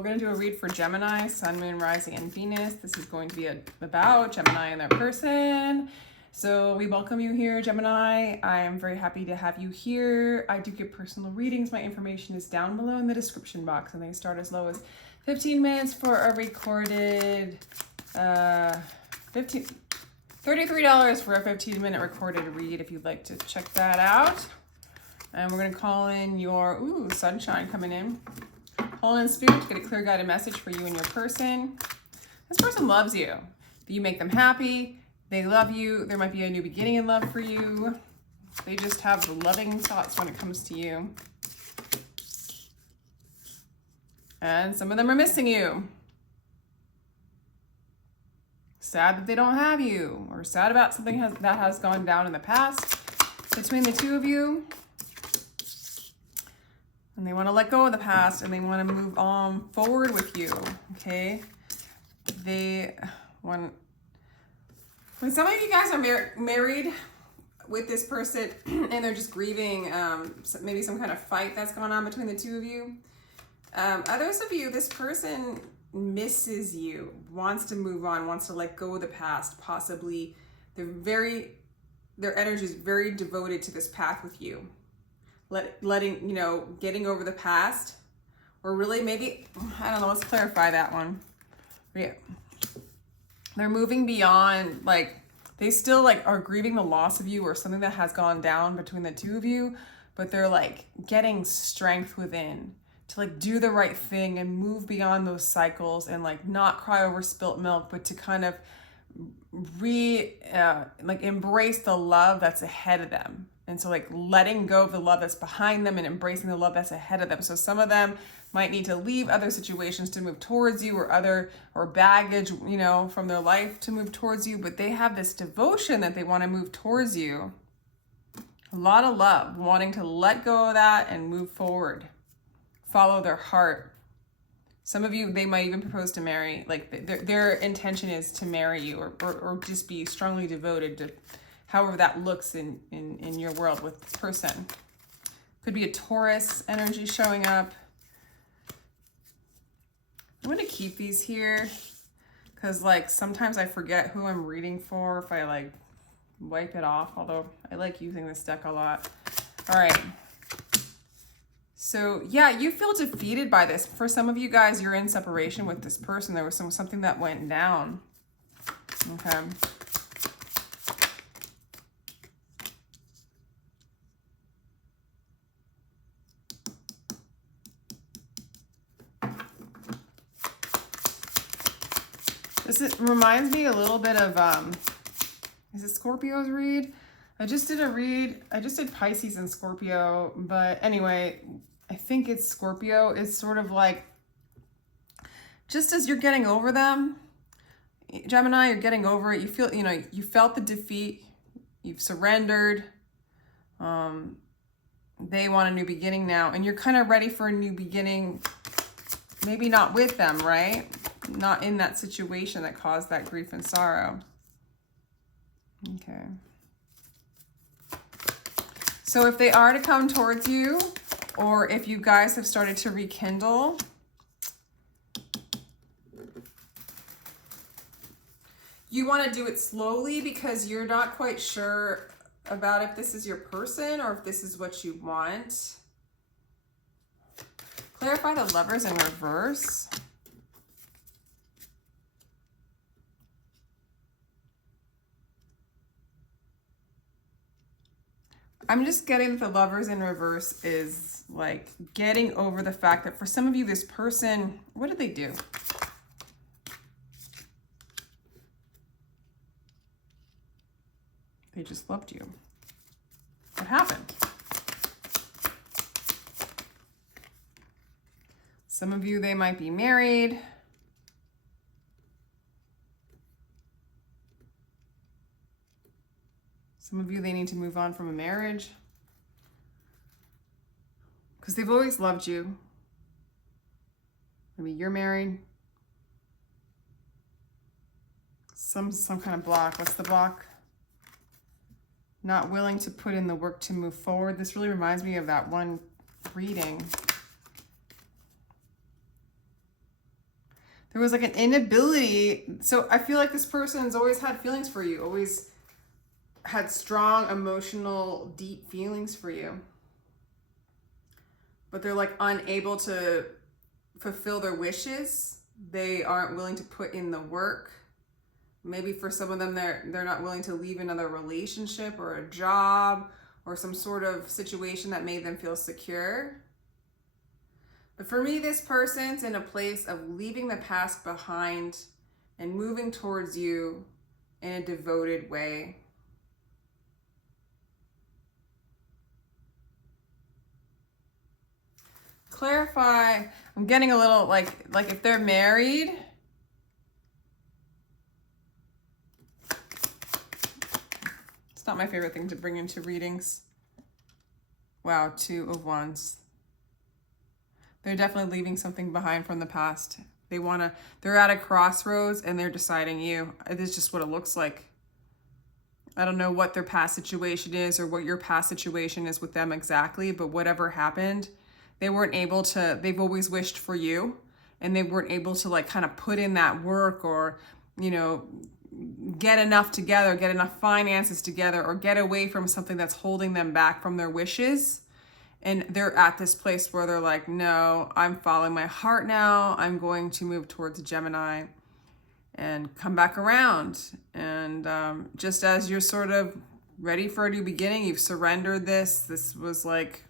we're going to do a read for Gemini, Sun, Moon, Rising, and Venus. This is going to be about Gemini and their person. So we welcome you here, Gemini. I am very happy to have you here. I do give personal readings. My information is down below in the description box, and they start as low as 15 minutes for a recorded $33 for a 15-minute recorded read if you'd like to check that out. And we're going to call in your, sunshine coming in. Call in spirit to get a clear guided message for you and your person. This person loves you. You make them happy. They love you. There might be a new beginning in love for you. They just have loving thoughts when it comes to you. And some of them are missing you. Sad that they don't have you, or sad about something that has gone down in the past between the two of you. And they want to let go of the past and they want to move on forward with you, okay? When some of you guys are married with this person and they're just grieving maybe some kind of fight that's going on between the two of you, others of you, this person misses you, wants to move on, wants to let go of the past, possibly. Their energy is very devoted to this path with you. Getting over the past, or really maybe, I don't know, let's clarify that one. Yeah. They're moving beyond, they still are grieving the loss of you or something that has gone down between the two of you, but they're getting strength within to do the right thing and move beyond those cycles and not cry over spilt milk, but to kind of embrace the love that's ahead of them. And so letting go of the love that's behind them and embracing the love that's ahead of them. So some of them might need to leave other situations to move towards you, or baggage, from their life to move towards you, but they have this devotion that they want to move towards you. A lot of love, wanting to let go of that and move forward. Follow their heart. Some of you, they might even propose to marry, their intention is to marry you or just be strongly devoted to however that looks in your world with this person. Could be a Taurus energy showing up. I'm going to keep these here because sometimes I forget who I'm reading for if I wipe it off, although I like using this deck a lot. All right. So yeah, you feel defeated by this. For some of you guys, you're in separation with this person. There was something that went down. Okay. This reminds me a little bit of, is it Scorpio's read? I just did Pisces and Scorpio, but anyway, I think it's Scorpio. It's sort of just as you're getting over them, Gemini, you're getting over it. You feel, you felt the defeat. You've surrendered. They want a new beginning now, and you're kind of ready for a new beginning. Maybe not with them, right? Not in that situation that caused that grief and sorrow. Okay. So if they are to come towards you, or if you guys have started to rekindle, you want to do it slowly because you're not quite sure about if this is your person or if this is what you want. Clarify the Lovers in reverse. I'm just getting that the Lovers in reverse is getting over the fact that for some of you, this person, what did they do? They just loved you. What happened? Some of you, they might be married. Some of you, they need to move on from a marriage because they've always loved you. Maybe you're married. Some kind of block. What's the block? Not willing to put in the work to move forward. This really reminds me of that one reading. There was like an inability. So I feel like this person's always had feelings for you, always had strong emotional, deep feelings for you. But they're like unable to fulfill their wishes. They aren't willing to put in the work. Maybe for some of them, they're not willing to leave another relationship or a job or some sort of situation that made them feel secure. But for me, this person's in a place of leaving the past behind and moving towards you in a devoted way. Clarify. I'm getting a little like if they're married. It's not my favorite thing to bring into readings. Wow, 2 of Wands. They're definitely leaving something behind from the past. They're at a crossroads and they're deciding you. It is just what it looks like. I don't know what their past situation is or what your past situation is with them exactly, but whatever happened, they've always wished for you and they weren't able to like kind of put in that work or, you know, get enough together, get enough finances together, or get away from something that's holding them back from their wishes. And they're at this place where they're like, no, I'm following my heart now. I'm going to move towards Gemini and come back around. And just as you're sort of ready for a new beginning, you've surrendered this. This was like,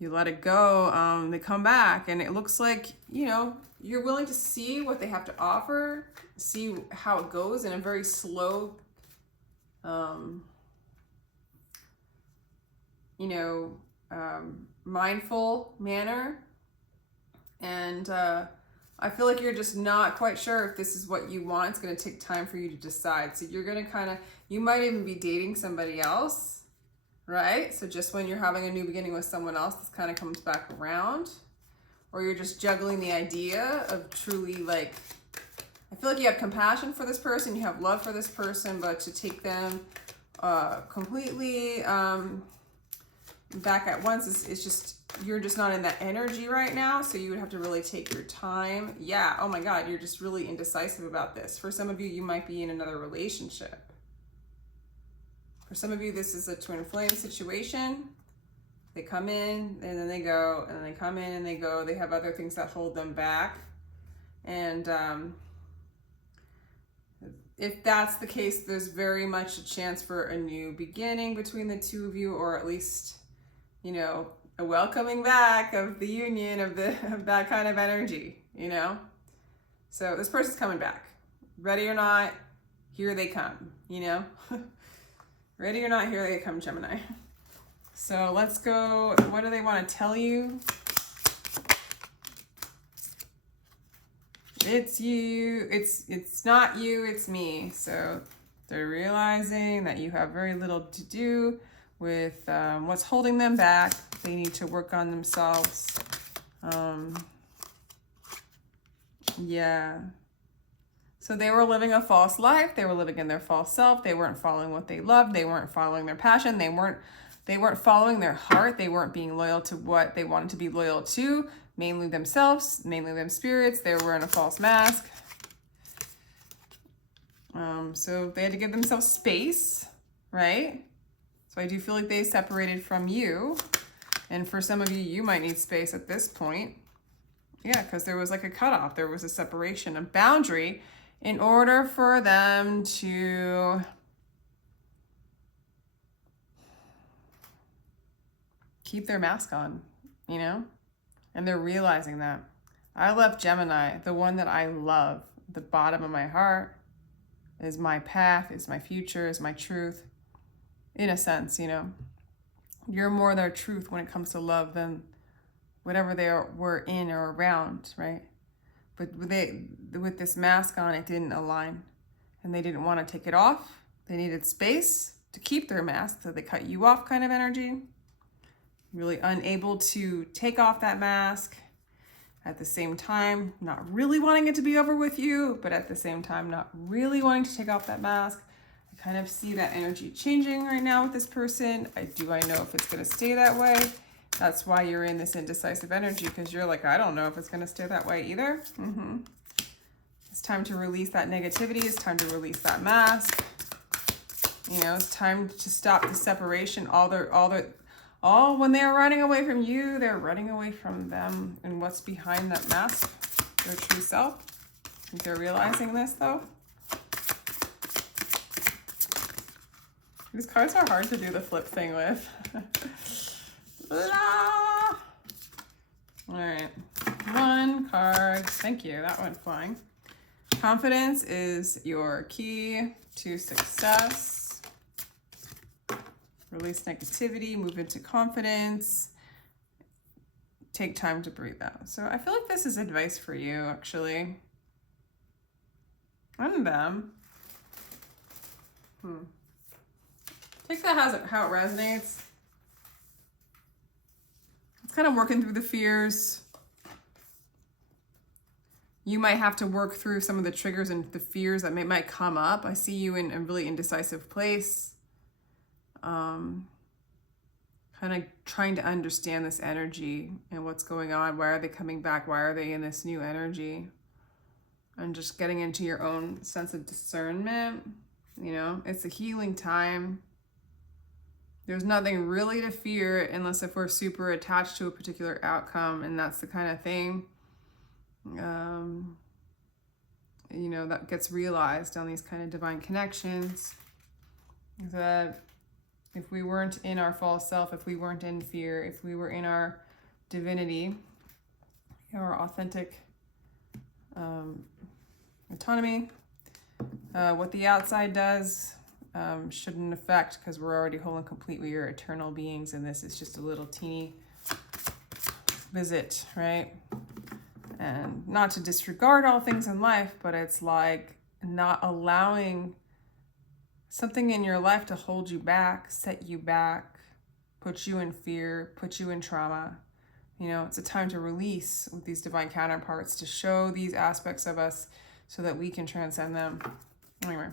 you let it go. They come back and it looks like, you know, you're willing to see what they have to offer, see how it goes in a very slow, mindful manner. And I feel like you're just not quite sure if this is what you want. It's going to take time for you to decide. So you're going to you might even be dating somebody else, right? So just when you're having a new beginning with someone else, this kind of comes back around. Or you're just juggling the idea of truly like, I feel like you have compassion for this person, you have love for this person, but to take them completely back at once is just, you're just not in that energy right now. So you would have to really take your time. Yeah. Oh my God. You're just really indecisive about this. For some of you, you might be in another relationship. For some of you, this is a twin flame situation. They come in and then they go, and then they come in and they go. They have other things that hold them back. And if that's the case, there's very much a chance for a new beginning between the two of you, or at least, you know, a welcoming back of the union of that kind of energy, you know? So this person's coming back. Ready or not, here they come, you know? Ready or not, here they come, Gemini. So let's go. What do they want to tell you? It's you. It's not you, it's me. So they're realizing that you have very little to do with what's holding them back. They need to work on themselves. Yeah. So they were living a false life. They were living in their false self. They weren't following what they loved. They weren't following their passion. They weren't following their heart. They weren't being loyal to what they wanted to be loyal to, mainly themselves, mainly them spirits. They were in a false mask. So they had to give themselves space, right? So I do feel like they separated from you. And for some of you, you might need space at this point. Yeah, because there was like a cutoff. There was a separation, a boundary, in order for them to keep their mask on, you know? And they're realizing that. I love Gemini, the one that I love, the bottom of my heart, is my path, is my future, is my truth. In a sense, you know? You're more their truth when it comes to love than whatever they were in or around, right? But with this mask on, it didn't align. And they didn't want to take it off. They needed space to keep their mask, so they cut you off kind of energy. Really unable to take off that mask. At the same time, not really wanting it to be over with you, but at the same time, not really wanting to take off that mask. I kind of see that energy changing right now with this person. I know if it's going to stay that way. That's why you're in this indecisive energy, because you're like, I don't know if it's going to stay that way either. It's time to release that negativity. It's time to release that mask. You know, it's time to stop the separation. When they're running away from you, they're running away from them and what's behind that mask, their true self. I think they're realizing this though. These cards are hard to do the flip thing with. All right, one card. Thank you, that went flying. Confidence is your key to success. Release negativity, move into confidence. Take time to breathe out. So I feel like this is advice for you, actually. And them. Take that how it resonates. It's kind of working through the fears. You might have to work through some of the triggers and the fears that might come up. I see you in a really indecisive place. Kind of trying to understand this energy and what's going on. Why are they coming back? Why are they in this new energy? And just getting into your own sense of discernment. You know, it's a healing time. There's nothing really to fear unless if we're super attached to a particular outcome, and that's the kind of thing, you know, that gets realized on these kind of divine connections. That if we weren't in our false self, if we weren't in fear, if we were in our divinity, our authentic autonomy, what the outside does shouldn't affect, because we're already whole and complete. We are eternal beings, and this is just a little teeny visit, right? And not to disregard all things in life, but it's like not allowing something in your life to hold you back, set you back, put you in fear, put you in trauma. You know, it's a time to release with these divine counterparts, to show these aspects of us so that we can transcend them. Anyway,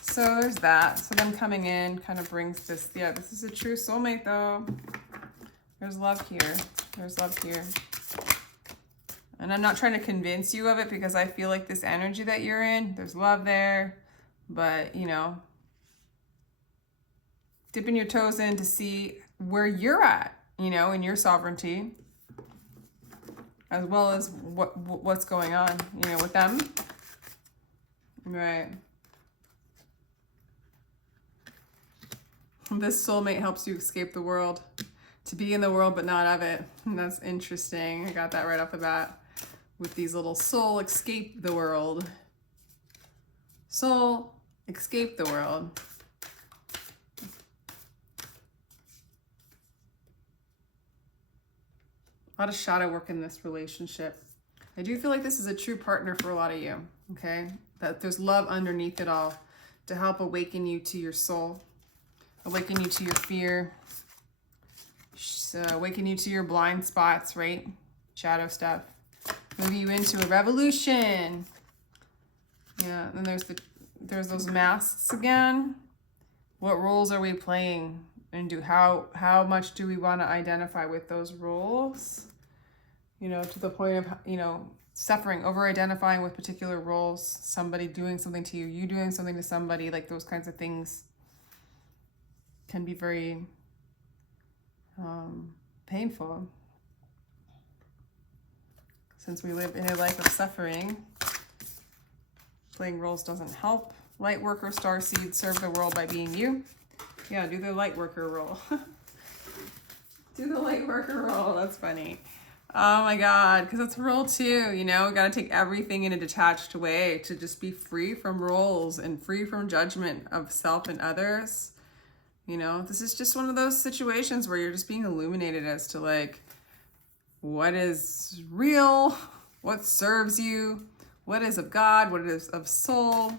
so there's that. So them coming in kind of brings this, yeah, this is a true soulmate though. There's love here. There's love here. And I'm not trying to convince you of it, because I feel like this energy that you're in, there's love there, but you know, dipping your toes in to see where you're at, you know, in your sovereignty, as well as what's going on, you know, with them. Right. This soulmate helps you escape the world, to be in the world but not of it. And that's interesting. I got that right off the bat with these little soul escape the world. Soul escape the world. A lot of shadow work in this relationship. I do feel like this is a true partner for a lot of you, okay? That there's love underneath it all to help awaken you to your soul, awaken you to your fear, awaken you to your blind spots, right? Shadow stuff. Move you into a revolution. Yeah, and then there's those masks again. What roles are we playing? And how much do we want to identify with those roles? You know, to the point of, you know, suffering, over-identifying with particular roles, somebody doing something to you, you doing something to somebody, like those kinds of things can be very painful. Since we live in a life of suffering, playing roles doesn't help. Light worker, starseed, serve the world by being you. Yeah, do the light worker role. Do the light worker role. That's funny. Oh my God, because that's role too, you know, got to take everything in a detached way to just be free from roles and free from judgment of self and others. You know, this is just one of those situations where you're just being illuminated as to like, what is real, what serves you, what is of God, what is of soul,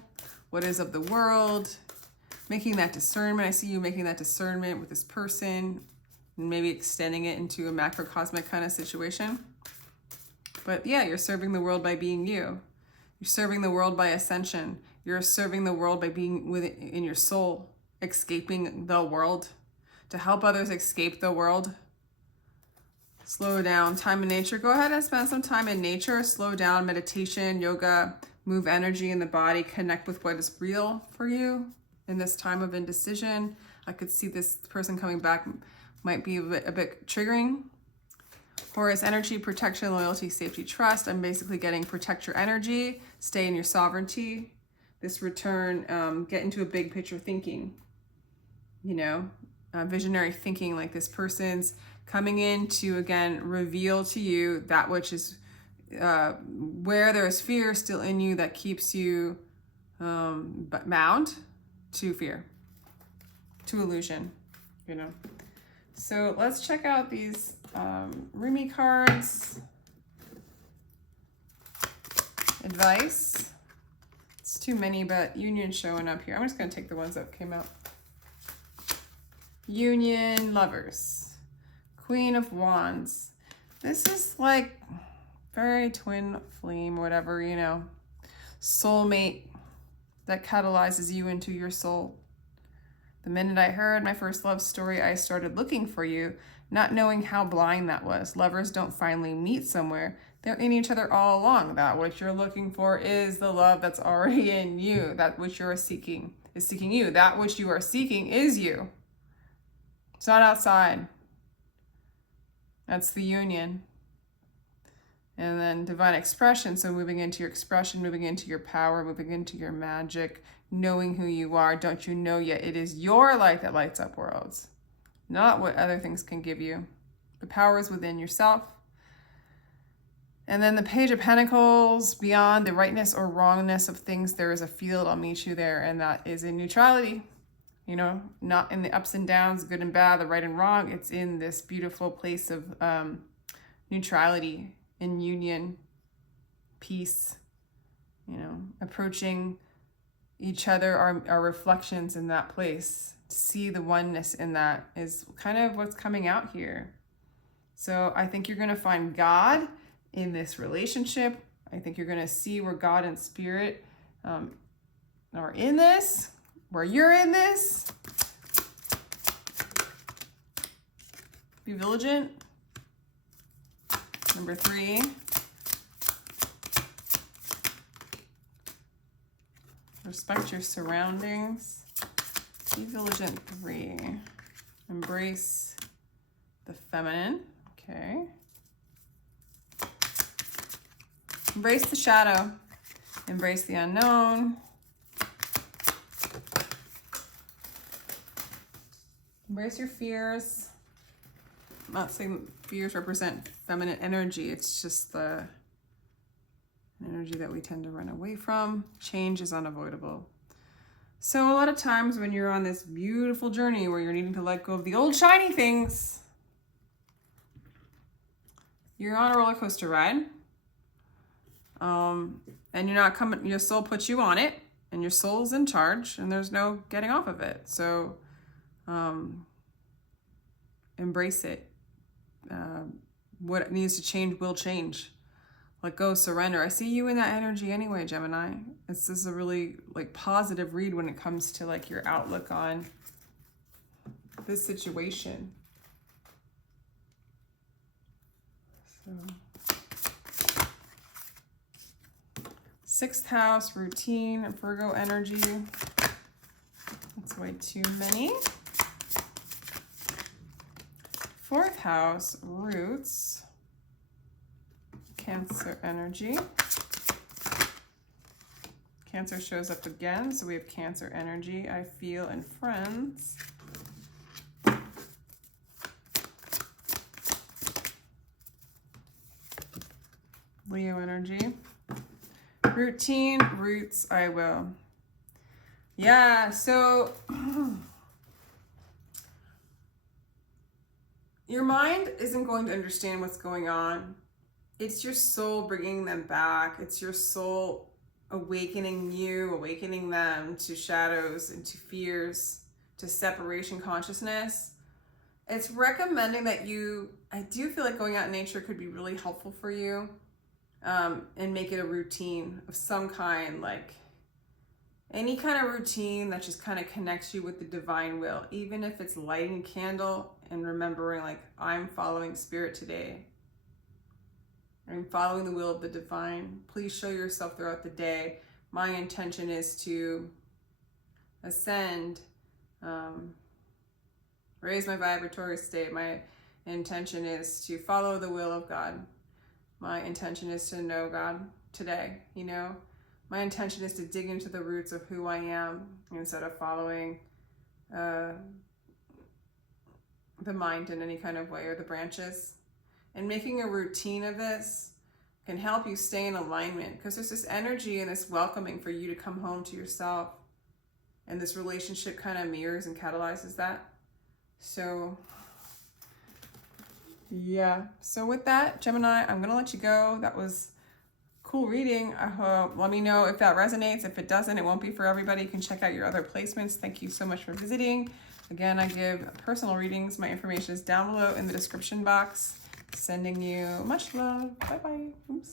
what is of the world. Making that discernment. I see you making that discernment with this person, and maybe extending it into a macrocosmic kind of situation. But yeah, you're serving the world by being you. You're serving the world by ascension. You're serving the world by being in your soul, escaping the world, to help others escape the world. Slow down. Time in nature. Go ahead and spend some time in nature. Slow down. Meditation, yoga, move energy in the body. Connect with what is real for you in this time of indecision. I could see this person coming back might be a bit triggering. Taurus energy, protection, loyalty, safety, trust. I'm basically getting protect your energy, stay in your sovereignty. This return, get into a big picture thinking, you know, visionary thinking, like this person's coming in to, again, reveal to you that which is where there is fear still in you that keeps you bound to fear, to illusion, you know. So let's check out these Rumi cards. Advice. It's too many, but Union showing up here. I'm just going to take the ones that came out. Union, Lovers, Queen of Wands. This is like very twin flame, whatever, you know, soulmate that catalyzes you into your soul. The minute I heard my first love story, I started looking for you, not knowing how blind that was. Lovers don't finally meet somewhere. They're in each other all along. That what you're looking for is the love that's already in you. That which you're seeking is seeking you. That which you are seeking is you. It's not outside. That's the union. And then divine expression. So moving into your expression, moving into your power, moving into your magic, knowing who you are. Don't you know yet? It is your light that lights up worlds, not what other things can give you. The power is within yourself. And then the Page of Pentacles, beyond the rightness or wrongness of things, there is a field. I'll meet you there. And that is in neutrality. You know, not in the ups and downs, good and bad, the right and wrong. It's in this beautiful place of neutrality, in union, peace, you know, approaching each other, our reflections in that place. To see the oneness in that is kind of what's coming out here. So I think you're going to find God in this relationship. I think you're going to see where God and Spirit are in this, where you're in this. Be vigilant. Number 3. Respect your surroundings. Be vigilant. 3. Embrace the feminine. Okay. Embrace the shadow. Embrace the unknown. Embrace your fears. I'm not saying fears represent feminine energy. It's just the energy that we tend to run away from. Change is unavoidable. So a lot of times when you're on this beautiful journey where you're needing to let go of the old shiny things, you're on a roller coaster ride. And you're not coming, your soul puts you on it, and your soul's in charge, and there's no getting off of it. So embrace it. What needs to change will change. Let go, surrender. I see you in that energy anyway, Gemini. This is a really like positive read when it comes to like your outlook on this situation. So 6th house, routine, Virgo energy. That's way too many. 4th house, roots, Cancer energy. Cancer shows up again, so we have Cancer energy. I feel and friends. Leo energy. Routine, roots, I will. Yeah, so your mind isn't going to understand what's going on. It's your soul bringing them back. It's your soul awakening you, awakening them to shadows and to fears, to separation consciousness. It's recommending that I do feel like going out in nature could be really helpful for you, and make it a routine of some kind, like Any kind of routine that just kind of connects you with the divine will, even if it's lighting a candle and remembering, like, I'm following spirit today. I'm following the will of the divine. Please show yourself throughout the day. My intention is to ascend, raise my vibratory state. My intention is to follow the will of God. My intention is to know God today, you know. My intention is to dig into the roots of who I am instead of following the mind in any kind of way, or the branches. And making a routine of this can help you stay in alignment, because there's this energy and this welcoming for you to come home to yourself. And this relationship kind of mirrors and catalyzes that. So yeah. So with that, Gemini, I'm going to let you go. That was cool reading. I hope, let me know if that resonates. If it doesn't, it won't be for everybody. You can check out your other placements. Thank you so much for visiting. Again, I give personal readings. My information is down below in the description box. Sending you much love. Bye-bye. Oops.